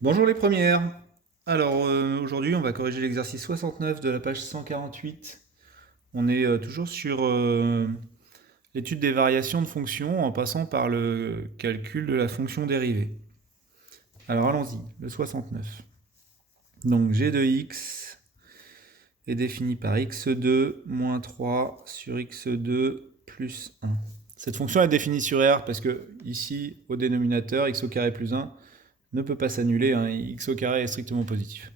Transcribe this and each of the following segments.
Bonjour les premières. Alors aujourd'hui on va corriger l'exercice 69 de la page 148. On est toujours sur l'étude des variations de fonctions en passant par le calcul de la fonction dérivée. Alors allons-y, le 69. Donc g de x est défini par x2 moins 3 sur x2 plus 1. Cette fonction est définie sur R parce que ici au dénominateur x au carré plus 1 ne peut pas s'annuler, hein, x au carré est strictement positif.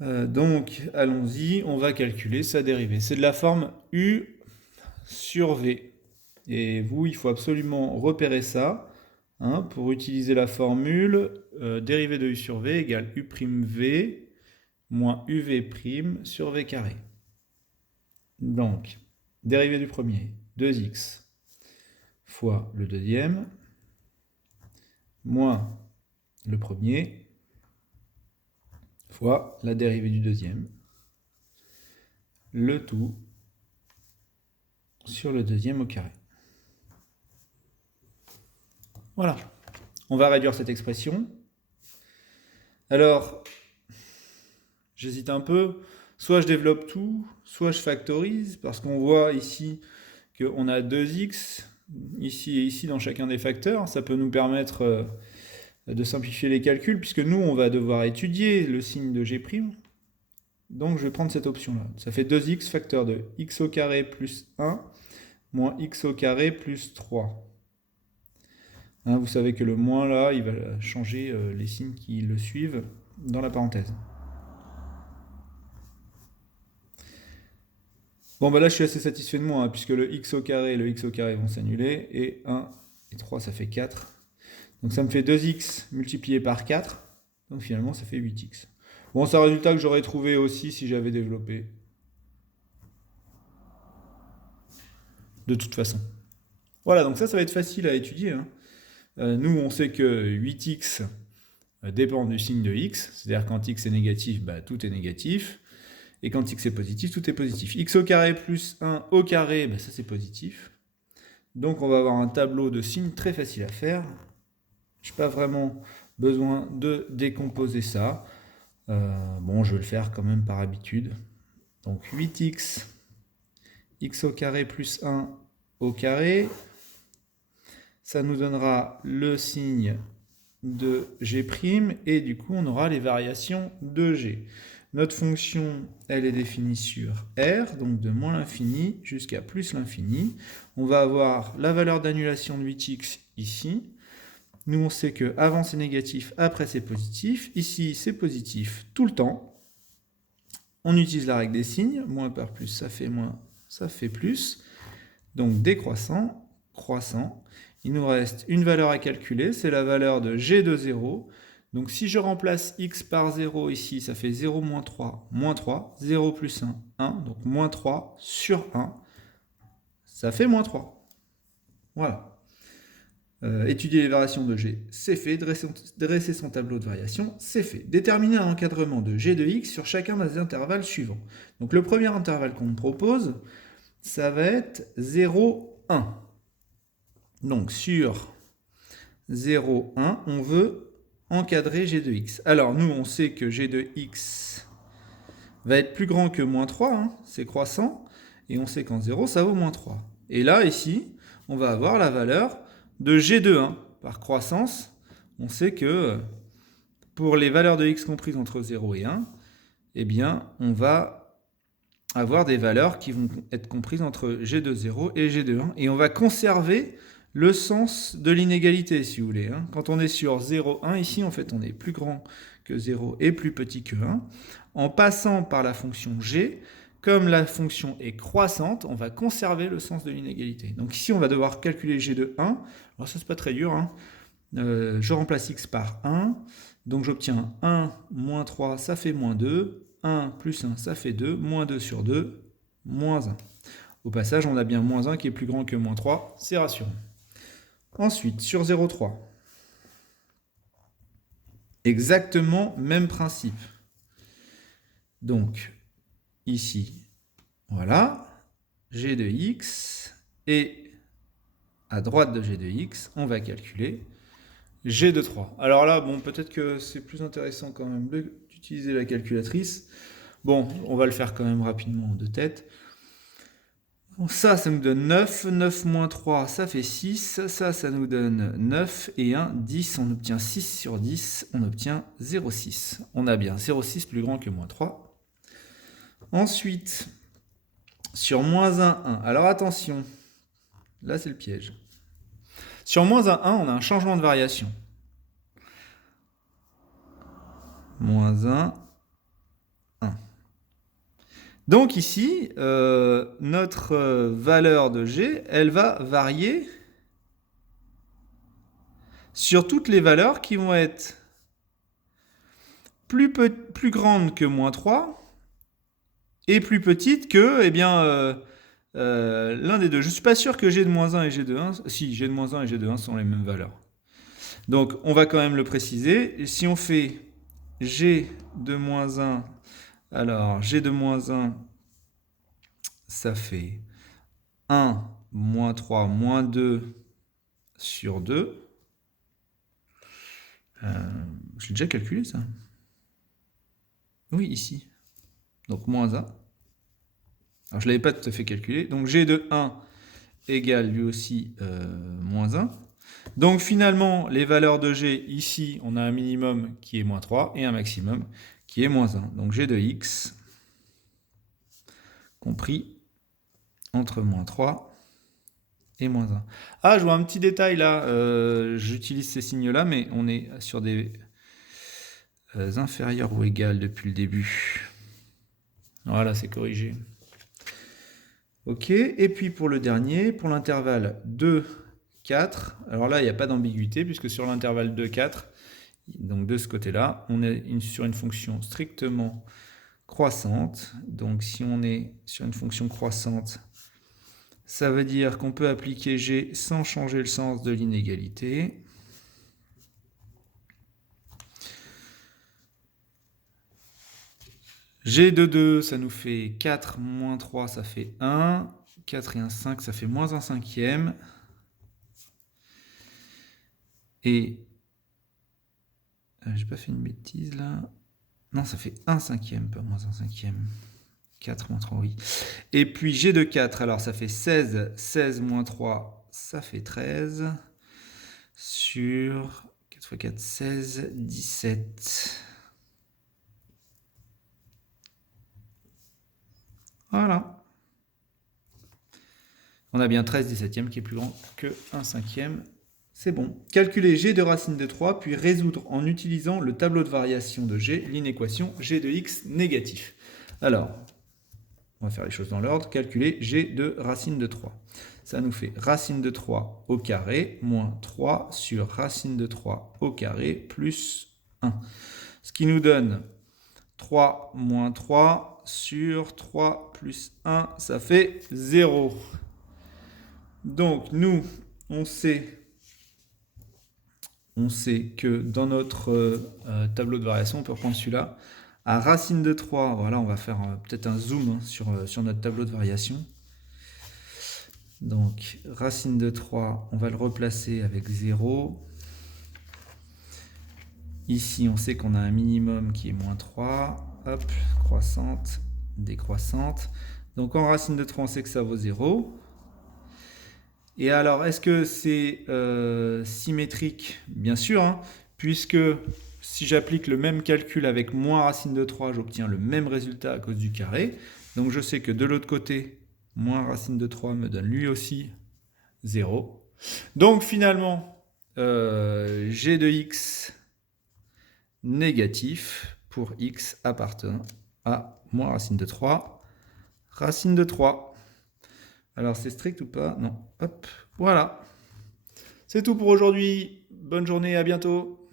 Donc, allons-y, on va calculer sa dérivée. C'est de la forme u sur v. Et vous, il faut absolument repérer ça, hein, pour utiliser la formule dérivée de u sur v égale u'v moins uv' sur v carré. Donc, dérivée du premier, 2x fois le deuxième, moins le premier, fois la dérivée du deuxième, le tout sur le deuxième au carré. Voilà. On va réduire cette expression. Alors, j'hésite un peu. Soit je développe tout, soit je factorise, parce qu'on voit ici qu'on a 2x, ici et ici dans chacun des facteurs. Ça peut nous permettre de simplifier les calculs, puisque nous, on va devoir étudier le signe de g'. Donc je vais prendre cette option-là. Ça fait 2x facteur de x au carré plus 1 moins x au carré plus 3. Hein, vous savez que le moins là, il va changer les signes qui le suivent dans la parenthèse. Bon, bah là, je suis assez satisfait de moi, hein, puisque le x au carré et le x au carré vont s'annuler, et 1 et 3, ça fait 4. Donc ça me fait 2x multiplié par 4, donc finalement, ça fait 8x. Bon, c'est un résultat que j'aurais trouvé aussi si j'avais développé. De toute façon. Voilà, donc ça va être facile à étudier, hein. Nous, on sait que 8x dépend du signe de x, c'est-à-dire quand x est négatif, bah, tout est négatif. Et quand x est positif, tout est positif. X au carré plus 1 au carré, bah ça c'est positif. Donc on va avoir un tableau de signes très facile à faire. Je n'ai pas vraiment besoin de décomposer ça. Bon, je vais le faire quand même par habitude. Donc 8x, x au carré plus 1 au carré. Ça nous donnera le signe de g', et du coup on aura les variations de g. Notre fonction, elle est définie sur R, donc de moins l'infini jusqu'à plus l'infini. On va avoir la valeur d'annulation de 8x ici. Nous, on sait que avant c'est négatif, après c'est positif. Ici, c'est positif tout le temps. On utilise la règle des signes. Moins par plus, ça fait moins, ça fait plus. Donc décroissant, croissant. Il nous reste une valeur à calculer, c'est la valeur de g de 0. Donc si je remplace x par 0 ici, ça fait 0 moins 3, moins 3, 0 plus 1, 1, donc moins 3 sur 1, ça fait moins 3. Voilà. Étudier les variations de g, c'est fait. Dresser son tableau de variation, c'est fait. Déterminer un encadrement de g de x sur chacun des intervalles suivants. Donc le premier intervalle qu'on me propose, ça va être 0, 1. Donc sur 0, 1, on veut encadrer g de x. Alors nous, on sait que g de x va être plus grand que moins 3, hein, c'est croissant, et on sait qu'en 0, ça vaut moins 3. Et là, ici, on va avoir la valeur de g de 1. Par croissance, on sait que pour les valeurs de x comprises entre 0 et 1, eh bien, on va avoir des valeurs qui vont être comprises entre g de 0 et g de 1, et on va conserver le sens de l'inégalité, si vous voulez. Quand on est sur 0, 1, ici, en fait, on est plus grand que 0 et plus petit que 1. En passant par la fonction g, comme la fonction est croissante, on va conserver le sens de l'inégalité. Donc ici, on va devoir calculer g de 1. Alors ça, c'est pas très dur, hein. Je remplace x par 1. Donc j'obtiens 1 moins 3, ça fait moins 2. 1 plus 1, ça fait 2. Moins 2 sur 2, moins 1. Au passage, on a bien moins 1 qui est plus grand que moins 3. C'est rassurant. Ensuite, sur 0,3. Exactement même principe. Donc, ici, voilà, g de x, et à droite de g de x, on va calculer G de 3. Alors là, bon, peut-être que c'est plus intéressant quand même d'utiliser la calculatrice. Bon, on va le faire quand même rapidement de tête. Bon, ça nous donne 9. 9 moins 3, ça fait 6. Ça nous donne 9. Et 1, 10. On obtient 6 sur 10. On obtient 0,6. On a bien 0,6 plus grand que moins 3. Ensuite, sur moins 1, 1. Alors attention, là c'est le piège. Sur moins 1, 1, on a un changement de variation. Moins 1, 1. Donc ici, notre valeur de G, elle va varier sur toutes les valeurs qui vont être plus grandes que moins 3 et plus petites que, eh bien, l'un des deux. Je ne suis pas sûr que G de moins 1 et G de 1, si G de moins 1 et G de 1 sont les mêmes valeurs. Donc on va quand même le préciser. Et si on fait G de moins 1, alors G de moins 1, ça fait 1 moins 3 moins 2 sur 2. Je l'ai déjà calculé ça. Oui, ici. Donc moins 1. Alors je ne l'avais pas tout à fait calculé. Donc G de 1 égale lui aussi moins 1. Donc finalement, les valeurs de G, ici, on a un minimum qui est moins 3 et un maximum qui est moins 1. Donc G de X, compris entre moins 3 et moins 1. Ah, je vois un petit détail là. J'utilise ces signes-là, mais on est sur des inférieurs ou égales depuis le début. Voilà, c'est corrigé. Ok, et puis pour le dernier, pour l'intervalle 2, 4, alors là, il n'y a pas d'ambiguïté, puisque sur l'intervalle 2, 4, donc de ce côté-là, on est sur une fonction strictement croissante. Donc si on est sur une fonction croissante, ça veut dire qu'on peut appliquer G sans changer le sens de l'inégalité. G de 2, ça nous fait 4 moins 3, ça fait 1. 4 et 1, 5, ça fait moins 1 cinquième. Et j'ai pas fait une bêtise là. Non, ça fait 1 cinquième, pas moins 1 cinquième. 4 moins 3, oui. Et puis G de 4, alors ça fait 16. 16 moins 3, ça fait 13. Sur 4 x 4, 16, 17. Voilà. On a bien 13 17e qui est plus grand que 1 cinquième. C'est bon. Calculer G de racine de 3, puis résoudre en utilisant le tableau de variation de G, l'inéquation G de X négatif. Alors, on va faire les choses dans l'ordre. Calculer G de racine de 3. Ça nous fait racine de 3 au carré moins 3 sur racine de 3 au carré plus 1. Ce qui nous donne 3 moins 3 sur 3 plus 1, ça fait 0. Donc nous, on sait que dans notre tableau de variation, on peut reprendre celui-là. À racine de 3, voilà, on va faire peut-être un zoom sur notre tableau de variation. Donc racine de 3, on va le replacer avec 0. Ici, on sait qu'on a un minimum qui est moins 3. Hop, croissante, décroissante. Donc en racine de 3, on sait que ça vaut 0. Et alors, est-ce que c'est symétrique? Bien sûr, hein, puisque si j'applique le même calcul avec moins racine de 3, j'obtiens le même résultat à cause du carré. Donc je sais que de l'autre côté, moins racine de 3 me donne lui aussi 0. Donc finalement, G de X négatif pour X appartenant à moins racine de 3, racine de 3. Alors, c'est strict ou pas? Non. Hop, voilà. C'est tout pour aujourd'hui. Bonne journée, à bientôt.